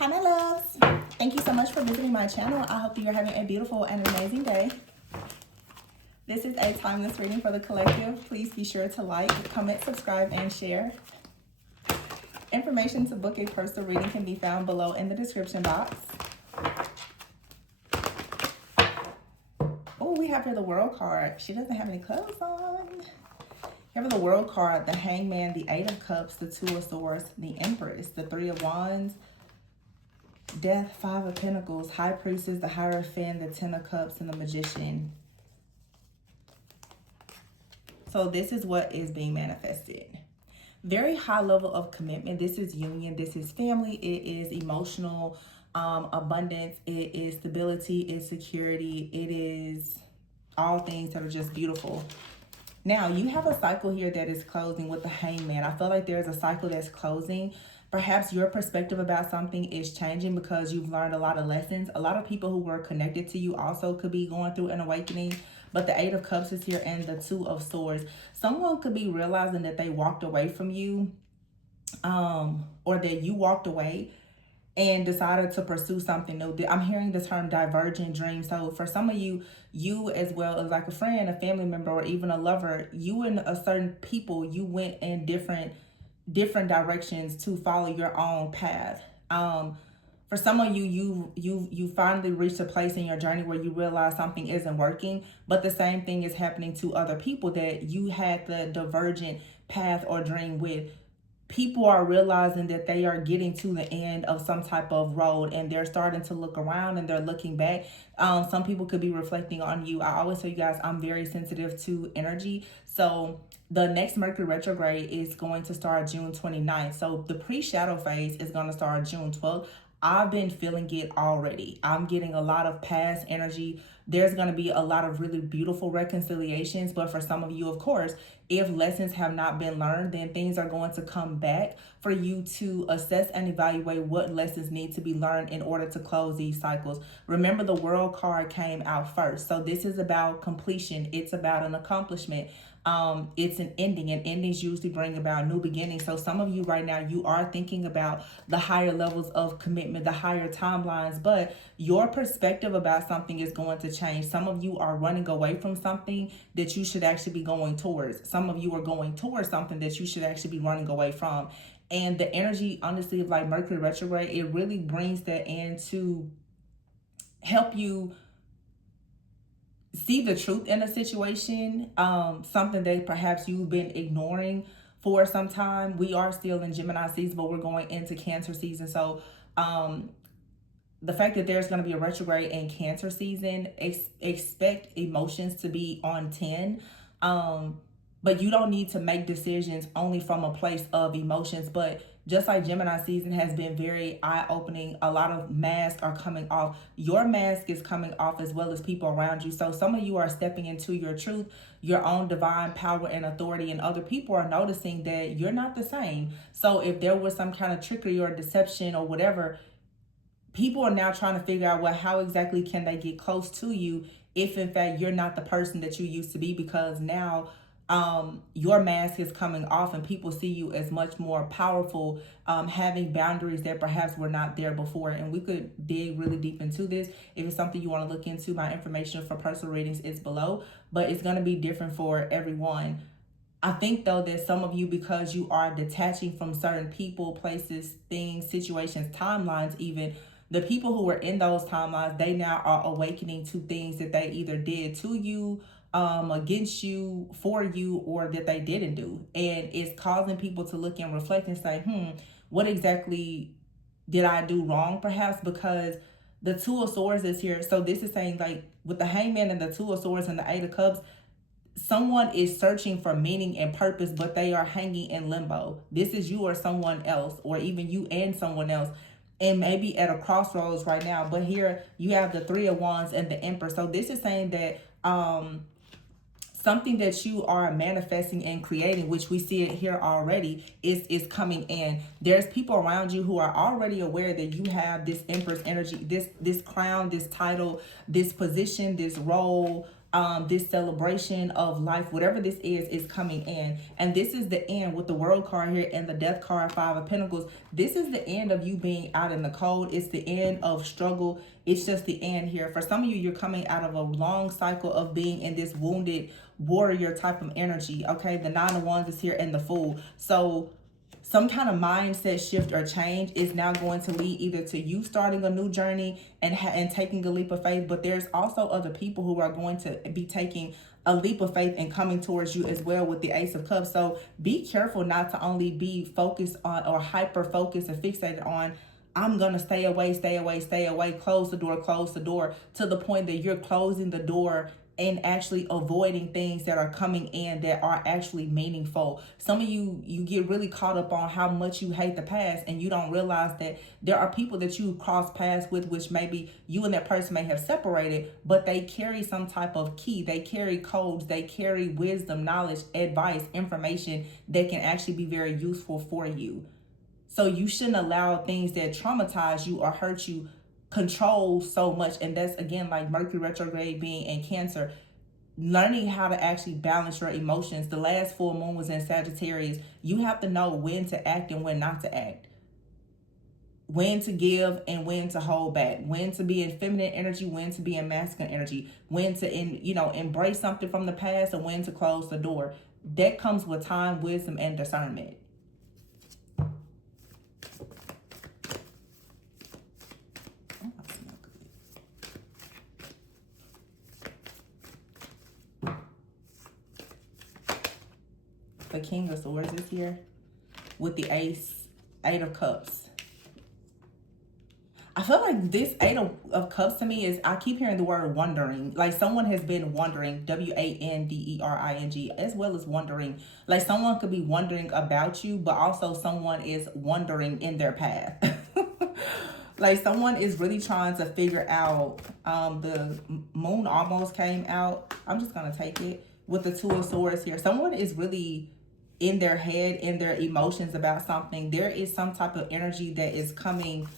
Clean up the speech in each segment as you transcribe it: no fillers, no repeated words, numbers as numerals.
Hi, my loves. Thank you so much for visiting my channel. I hope that you're having a beautiful and amazing day. This is a timeless reading for the collective. Please be sure to like, comment, subscribe, and share. Information to book a personal reading can be found below in the description box. Oh, we have here the World card. She doesn't have any clothes on. Here the World card, the Hangman, the Eight of Cups, the Two of Swords, the Empress, the Three of Wands, Death, Five of Pentacles, High Priestess, the Hierophant, the Ten of Cups, and the Magician. So this is what is being manifested. Very high level of commitment. This is union. This is family. It is emotional abundance. It is stability. It's security. It is all things that are just beautiful. Now, you have a cycle here that is closing with the Hangman. I feel like there's a cycle that's closing. Perhaps your perspective about something is changing because you've learned a lot of lessons. A lot of people who were connected to you also could be going through an awakening. But the Eight of Cups is here and the Two of Swords. Someone could be realizing that they walked away from you, or that you walked away and decided to pursue something new. I'm hearing the term divergent dream. So for some of you, you as well as like a friend, a family member, or even a lover, you and a certain people, you went in different directions to follow your own path. For some of you, you finally reached a place in your journey where you realize something isn't working, but the same thing is happening to other people that you had the divergent path or dream with. People are realizing that they are getting to the end of some type of road and they're starting to look around and they're looking back. Some people could be reflecting on you. I always tell you guys, I'm very sensitive to energy. So the next Mercury retrograde is going to start June 29th. So the pre-shadow phase is going to start June 12th. I've been feeling it already. I'm getting a lot of past energy. There's going to be a lot of really beautiful reconciliations. But for some of you, of course, if lessons have not been learned, then things are going to come back for you to assess and evaluate what lessons need to be learned in order to close these cycles. Remember, the World card came out first. So this is about completion. It's about an accomplishment. It's an ending, and endings usually bring about new beginnings. So some of you right now, you are thinking about the higher levels of commitment, the higher timelines, but your perspective about something is going to change. Some of you are running away from something that you should actually be going towards. Some of you are going towards something that you should actually be running away from. And the energy, honestly, of like Mercury retrograde, it really brings that in to help you see the truth in a situation, something that perhaps you've been ignoring for some time. We are still in Gemini season, but we're going into Cancer season. So the fact that there's going to be a retrograde in Cancer season, expect emotions to be on 10. But you don't need to make decisions only from a place of emotions. But just like Gemini season has been very eye-opening, a lot of masks are coming off. Your mask is coming off as well as people around you. So some of you are stepping into your truth, your own divine power and authority, and other people are noticing that you're not the same. So if there was some kind of trickery or deception or whatever, people are now trying to figure out, well, how exactly can they get close to you if in fact you're not the person that you used to be, because now your mask is coming off and people see you as much more powerful, having boundaries that perhaps were not there before. And we could dig really deep into this. If it's something you want to look into, my information for personal readings is below, but it's going to be different for everyone. I think though that some of you, because you are detaching from certain people, places, things, situations, timelines, even the people who were in those timelines, they now are awakening to things that they either did to you, against you, for you, or that they didn't do. And it's causing people to look and reflect and say, what exactly did I do wrong? Perhaps because the Two of Swords is here. So this is saying, like, with the Hangman and the Two of Swords and the Eight of Cups, someone is searching for meaning and purpose, but they are hanging in limbo. This is you or someone else, or even you and someone else, and maybe at a crossroads right now. But here you have the Three of Wands and the Emperor. So this is saying that something that you are manifesting and creating, which we see it here already, is coming in. There's people around you who are already aware that you have this Empress energy, this crown, this title, this position, this role, this celebration of life, whatever this is coming in. And this is the end with the World card here and the Death card, Five of Pentacles. This is the end of you being out in the cold. It's the end of struggle. It's just the end here. For some of you, you're coming out of a long cycle of being in this wounded warrior type of energy. Okay, the Nine of Wands is here and the Fool. So some kind of mindset shift or change is now going to lead either to you starting a new journey and taking a leap of faith, but there's also other people who are going to be taking a leap of faith and coming towards you as well with the Ace of Cups. So be careful not to only be focused on or hyper focused and fixated on, I'm going to stay away, close the door, to the point that you're closing the door and actually avoiding things that are coming in that are actually meaningful. Some of you get really caught up on how much you hate the past, and you don't realize that there are people that you cross paths with, which maybe you and that person may have separated, but they carry some type of key. They carry codes, they carry wisdom, knowledge, advice, information that can actually be very useful for you. So you shouldn't allow things that traumatize you or hurt you control so much. And that's, again, like Mercury retrograde being in Cancer. Learning how to actually balance your emotions. The last full moon was in Sagittarius. You have to know when to act and when not to act. When to give and when to hold back. When to be in feminine energy, when to be in masculine energy. When to embrace something from the past and when to close the door. That comes with time, wisdom, and discernment. The King of Swords is here with the Eight of Cups. I feel like this Eight of Cups to me is, I keep hearing the word wondering. Like someone has been wondering, W-A-N-D-E-R-I-N-G, as well as wondering. Like someone could be wondering about you, but also someone is wandering in their path. Like someone is really trying to figure out, the moon almost came out. I'm just going to take it with the Two of Swords here. Someone is really in their head, in their emotions about something. There is some type of energy that is coming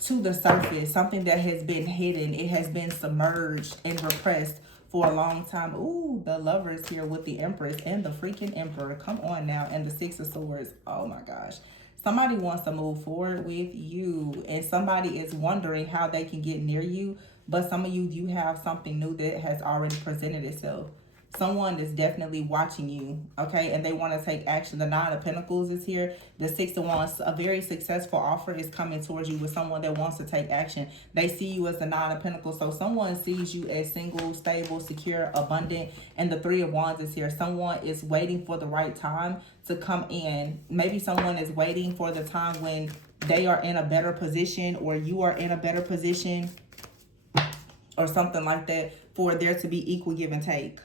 to the surface, something that has been hidden. It has been submerged and repressed for a long time. Ooh, the Lovers here with the Empress and the freaking Emperor. Come on now. And the Six of Swords. Oh my gosh. Somebody wants to move forward with you, and somebody is wondering how they can get near you, but some of you have something new that has already presented itself. Someone is definitely watching you, okay, and they want to take action. The Nine of Pentacles is here. The Six of Wands, a very successful offer is coming towards you with someone that wants to take action. They see you as the Nine of Pentacles, so someone sees you as single, stable, secure, abundant, and the Three of Wands is here. Someone is waiting for the right time to come in. Maybe someone is waiting for the time when they are in a better position, or you are in a better position, or something like that, for there to be equal give and take.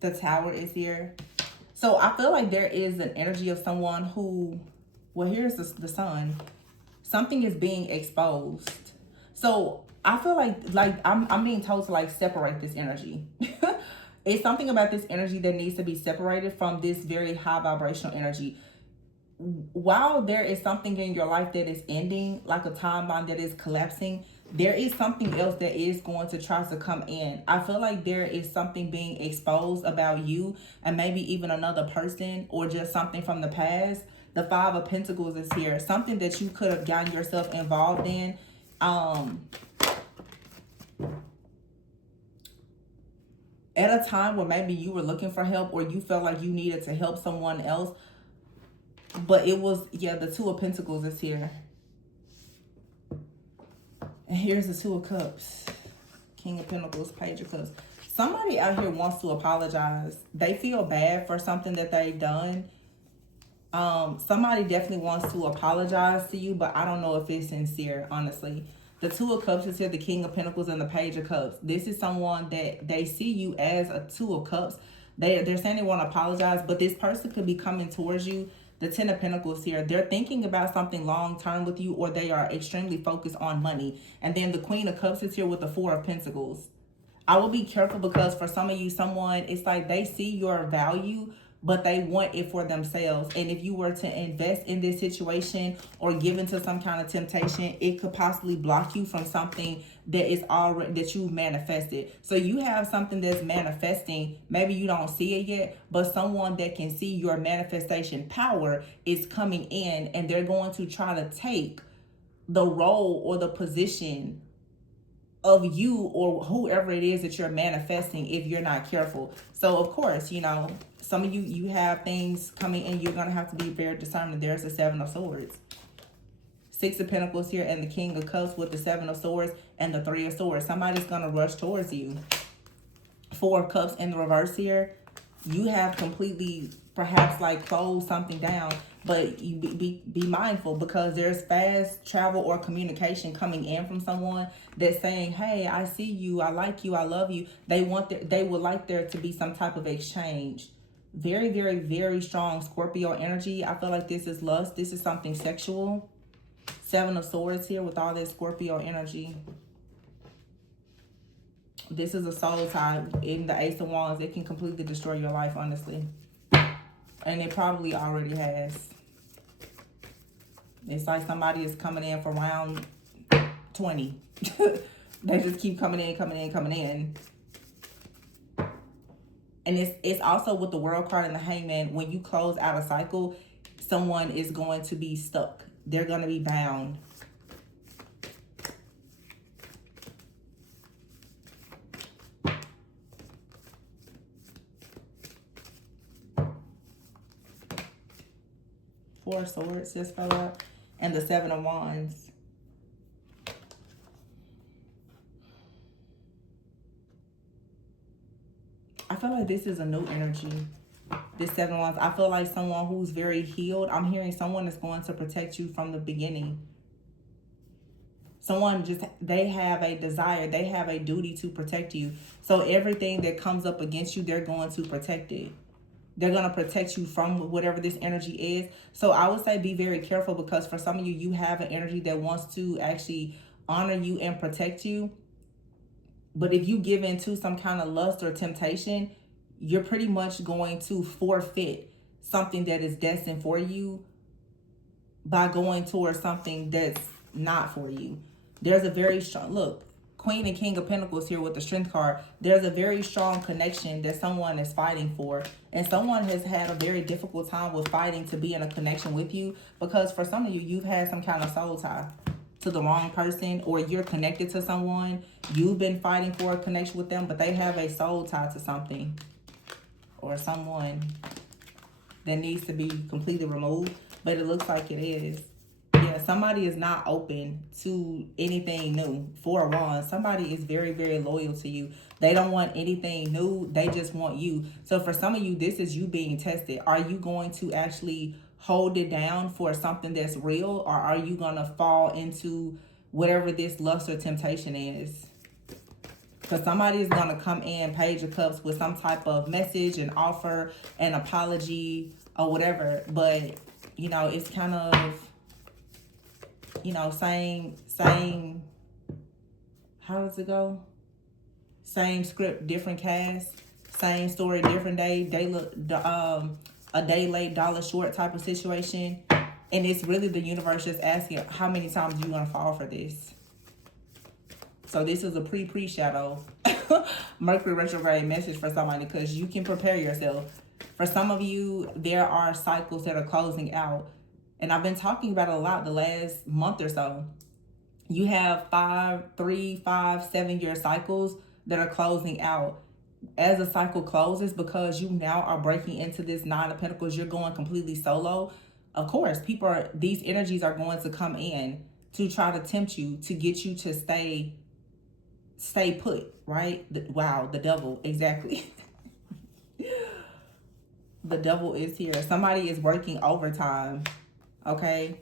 The Tower is here. So I feel like there is an energy of someone who, well, here's the Sun. Something is being exposed. So I feel like I'm being told to like separate this energy. It's something about this energy that needs to be separated from this very high vibrational energy. While there is something in your life that is ending, like a timeline that is collapsing, there is something else that is going to try to come in. I feel like there is something being exposed about you and maybe even another person, or just something from the past. The Five of Pentacles is here. Something that you could have gotten yourself involved in. At a time where maybe you were looking for help, or you felt like you needed to help someone else. But it was, yeah, the Two of Pentacles is here. And here's the Two of Cups. King of Pentacles, Page of Cups. Somebody out here wants to apologize. They feel bad for something that they've done. Somebody definitely wants to apologize to you, but I don't know if it's sincere, honestly. The Two of Cups is here, the King of Pentacles and the Page of Cups. This is someone that they see you as a Two of Cups. They're saying they want to apologize, but this person could be coming towards you. The Ten of Pentacles here, they're thinking about something long-term with you, or they are extremely focused on money. And then the Queen of Cups is here with the Four of Pentacles. I will be careful because for some of you, someone, it's like they see your value, but they want it for themselves. And if you were to invest in this situation or give into some kind of temptation, it could possibly block you from something that is already, that you manifested. So you have something that's manifesting. Maybe you don't see it yet, but someone that can see your manifestation power is coming in, and they're going to try to take the role or the position of you or whoever it is that you're manifesting if you're not careful. So of course, you know, some of you have things coming in, you're going to have to be very discerning. There's the Seven of Swords, Six of Pentacles here, and the King of Cups with the Seven of Swords and the Three of Swords. Somebody's going to rush towards you. Four of Cups in the reverse here. You have completely perhaps like closed something down, but you be mindful because there's fast travel or communication coming in from someone that's saying, hey, I see you, I like you, I love you. They would like there to be some type of exchange. Very, very, very strong Scorpio energy. I feel like this is lust. This is something sexual. Seven of Swords here with all this Scorpio energy. This is a soul tie. In the Ace of Wands, it can completely destroy your life, honestly. And it probably already has. It's like somebody is coming in for round 20. They just keep coming in, coming in, coming in. And it's also with the World card and the Hangman. When you close out a cycle, someone is going to be stuck. They're going to be bound. Four of Swords just fell out. And the Seven of Wands. I feel like this is a new energy. This Seven of Wands. I feel like someone who's very healed. I'm hearing someone is going to protect you from the beginning. Someone just, they have a desire. They have a duty to protect you. So everything that comes up against you, they're going to protect it. They're going to protect you from whatever this energy is. So I would say be very careful because for some of you, you have an energy that wants to actually honor you and protect you. But if you give into some kind of lust or temptation, you're pretty much going to forfeit something that is destined for you by going towards something that's not for you. There's a very strong, look, Queen and King of Pentacles here with the Strength card. There's a very strong connection that someone is fighting for. And someone has had a very difficult time with fighting to be in a connection with you. Because for some of you, you've had some kind of soul tie to the wrong person. Or you're connected to someone. You've been fighting for a connection with them. But they have a soul tie to something. Or someone that needs to be completely removed. But it looks like it is. Yeah, somebody is not open to anything new. Four of Wands. Somebody is very, very loyal to you. They don't want anything new. They just want you. So for some of you, this is you being tested. Are you going to actually hold it down for something that's real? Or are you going to fall into whatever this lust or temptation is? Because somebody is going to come in, Page of Cups, with some type of message, an offer, an apology, or whatever. But, you know, it's kind of, you know, same, how does it go? Same script, different cast, same story, different day, a day late, dollar short type of situation. And it's really the universe just asking, how many times are you going to fall for this? So this is a pre-shadow Mercury retrograde message for somebody, because you can prepare yourself. For some of you, there are cycles that are closing out. And I've been talking about it a lot the last month or so. You have 3, 5, 7 year cycles that are closing out. As a cycle closes, because you now are breaking into this Nine of Pentacles, you're going completely solo. Of course, these energies are going to come in to try to tempt you, to get you to stay put, right? Wow, the devil, exactly. The devil is here. Somebody is working overtime. Okay,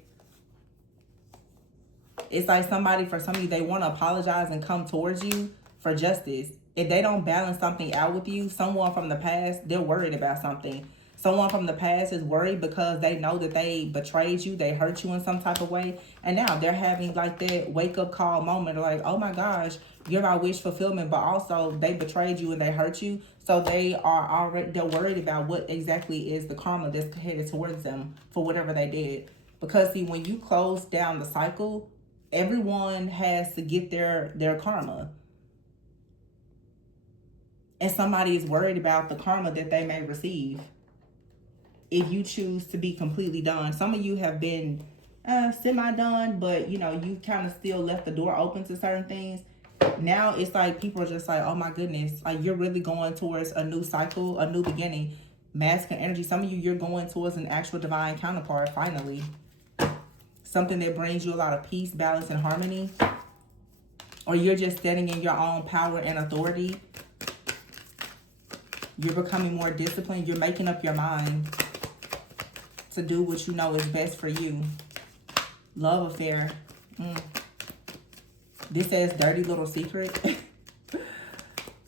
it's like somebody, for some of you, they want to apologize and come towards you for justice. If they don't balance something out with you, someone from the past, they're worried about something. Someone from the past is worried because they know that they betrayed you, they hurt you in some type of way, and now they're having like that wake up call moment, like, oh my gosh, you're my wish fulfillment, but also they betrayed you and they hurt you, so they're worried about what exactly is the karma that's headed towards them for whatever they did. Because see, when you close down the cycle, everyone has to get their karma, and somebody is worried about the karma that they may receive if you choose to be completely done. Some of you have been semi-done, but you kind of still left the door open to certain things. Now it's like people are just like, oh my goodness, like you're really going towards a new cycle, a new beginning. Masculine energy, some of you, you're going towards an actual divine counterpart finally. Something that brings you a lot of peace, balance, and harmony. Or you're just standing in your own power and authority. You're becoming more disciplined. You're making up your mind to do what you know is best for you. Love affair. This says dirty little secret.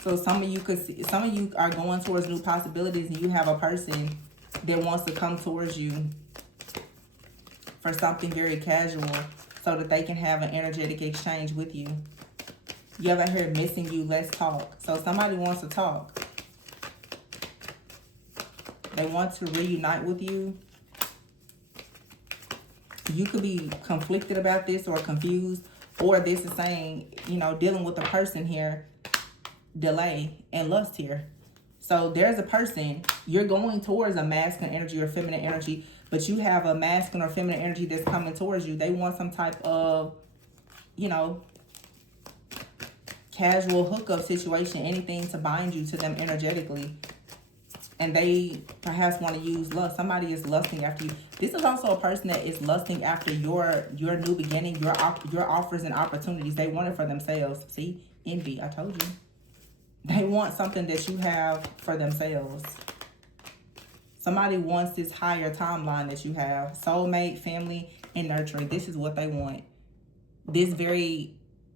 So some of you are going towards new possibilities, and you have a person that wants to come towards you for something very casual so that they can have an energetic exchange with you. You ever heard missing you, let's talk. So somebody wants to talk. They want to reunite with you. You could be conflicted about this or confused, or this is saying, dealing with a person here, delay and lust here. So there's a person, you're going towards a masculine energy or feminine energy, but you have a masculine or feminine energy that's coming towards you. They want some type of, casual hookup situation, anything to bind you to them energetically. And they perhaps want to use lust. Somebody is lusting after you. This is also a person that is lusting after your new beginning, your offers and opportunities. They want it for themselves. See, envy, I told you. They want something that you have for themselves. Somebody wants this higher timeline that you have. Soulmate, family, and nurturing. This is what they want. This very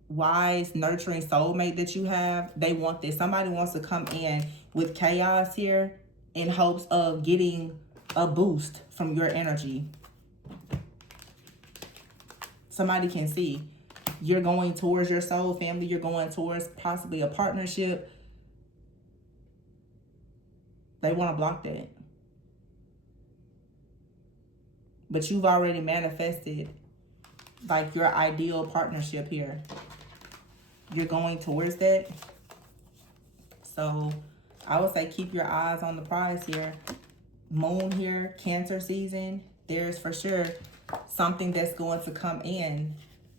wise, nurturing soulmate that you have, they want this. Somebody wants to come in with chaos here in hopes of getting a boost from your energy. Somebody can see you're going towards your soul family. You're going towards possibly a partnership. They want to block that. But you've already manifested like your ideal partnership here. You're going towards that. So I would say keep your eyes on the prize here. Moon here, Cancer season. There's for sure something that's going to come in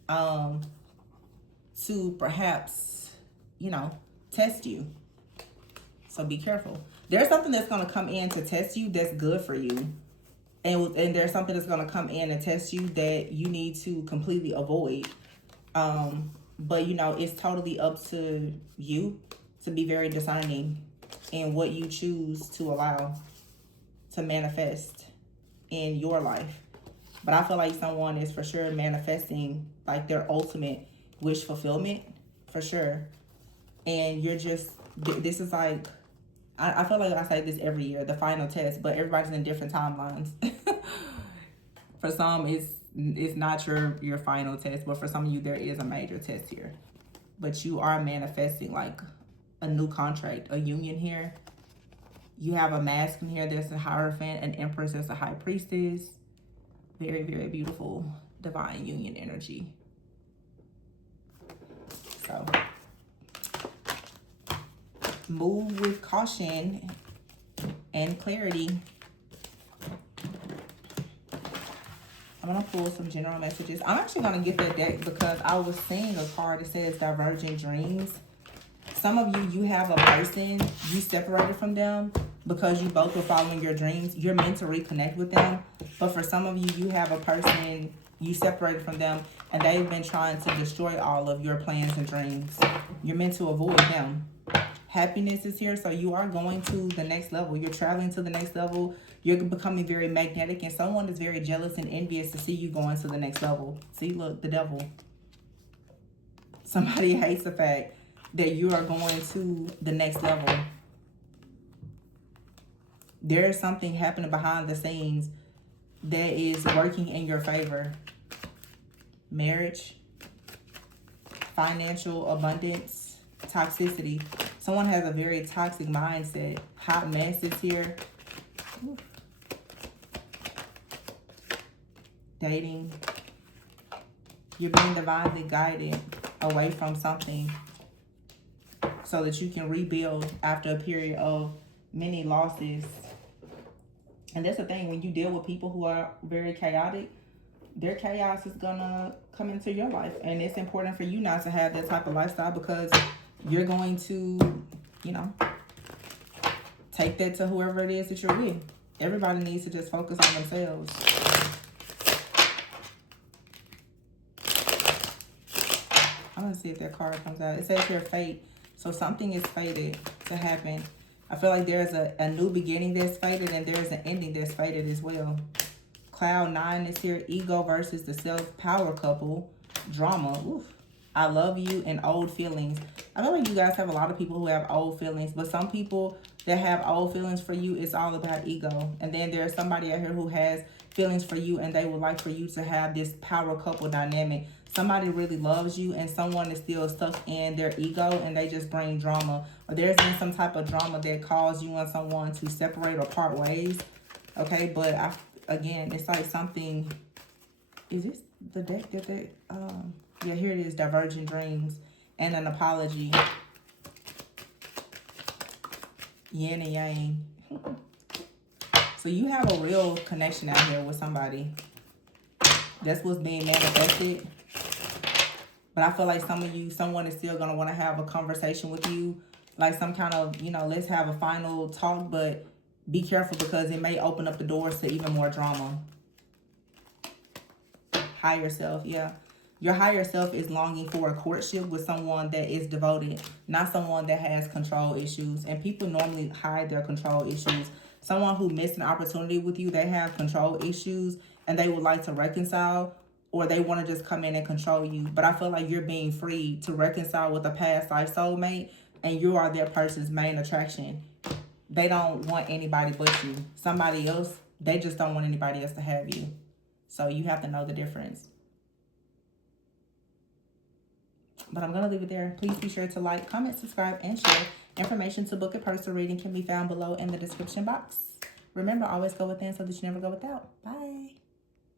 to perhaps, test you. So be careful. There's something that's going to come in to test you that's good for you. And there's something that's going to come in and test you that you need to completely avoid. But, it's totally up to you to be very discerning in what you choose to allow to manifest in your life. But I feel like someone is for sure manifesting like their ultimate wish fulfillment, for sure. And you're just, this is like, I feel like I say this every year, the final test, but everybody's in different timelines. For some, it's not your final test, but for some of you, there is a major test here. But you are manifesting like a new contract, a union here. You have a masculine here that's a Hierophant, an Empress that's a High Priestess. Very, very beautiful divine union energy. So move with caution and clarity. I'm going to pull some general messages. I'm actually going to get that deck because I was seeing a card that says Divergent Dreams. Some of you have a person, you separated from them because you both were following your dreams. You're meant to reconnect with them. But for some of you, you have a person, you separated from them, and they've been trying to destroy all of your plans and dreams. You're meant to avoid them. Happiness is here, so you are going to the next level. You're traveling to the next level. You're becoming very magnetic, and someone is very jealous and envious to see you going to the next level. See, look, the devil. Somebody hates the fact that you are going to the next level. There's something happening behind the scenes that is working in your favor. Marriage, financial abundance, toxicity. Someone has a very toxic mindset. Hot mess is here. Oof. Dating. You're being divinely guided away from something so that you can rebuild after a period of many losses. And that's the thing, when you deal with people who are very chaotic, their chaos is gonna come into your life. And it's important for you not to have that type of lifestyle, because you're going to, you know, take that to whoever it is that you're with. Everybody needs to just focus on themselves. I'm gonna see if that card comes out. It says here fate. So something is fated to happen. I feel like there's a new beginning that's fated, and there's an ending that's fated as well. Cloud 9 is here. Ego versus the self-power couple. Drama. Oof. I love you and old feelings. I feel like you guys have a lot of people who have old feelings, but some people that have old feelings for you, it's all about ego. And then there's somebody out here who has feelings for you, and they would like for you to have this power couple dynamic. Somebody really loves you, and someone is still stuck in their ego, and they just bring drama. Or there's been some type of drama that caused you and someone to separate or part ways. Okay, but again, it's like something. Is this the deck that they yeah, here it is. Divergent dreams and an apology. Yin and yang. So you have a real connection out here with somebody. That's what's being manifested. But I feel like someone is still going to want to have a conversation with you. Like some kind of, you know, let's have a final talk. But be careful, because it may open up the doors to even more drama. Higher self, yeah. Your higher self is longing for a courtship with someone that is devoted, not someone that has control issues. And people normally hide their control issues. Someone who missed an opportunity with you, they have control issues, and they would like to reconcile, or they want to just come in and control you. But I feel like you're being free to reconcile with a past life soulmate, and you are their person's main attraction. They don't want anybody but you. Somebody else, they just don't want anybody else to have you. So you have to know the difference. But I'm going to leave it there. Please be sure to like, comment, subscribe, and share. Information to book a personal reading can be found below in the description box. Remember, always go within so that you never go without. Bye.